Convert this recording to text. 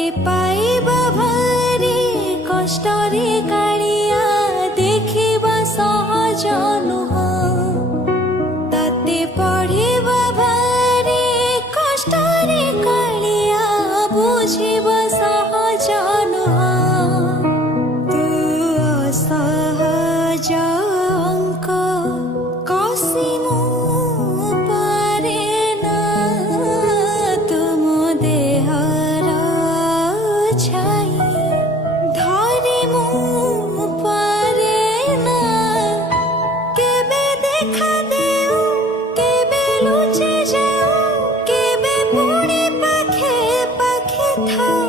তাতে পাইবা ভারি কষ্টরে কাড়িয়া দেখিবা সহজ নুহ। তাতে পড়িবা ভারি কষ্টরে কাড়িয়া বুঝিবা সহজ নুহ। তু অসহজ অঙ্ক কষিমু পারে না তুম দেহর ছাই ধরিমু পারে না। কেবে দেখা দেও কেবে লুচি যাও কেবে পুଣି পাখে পাখে থাও।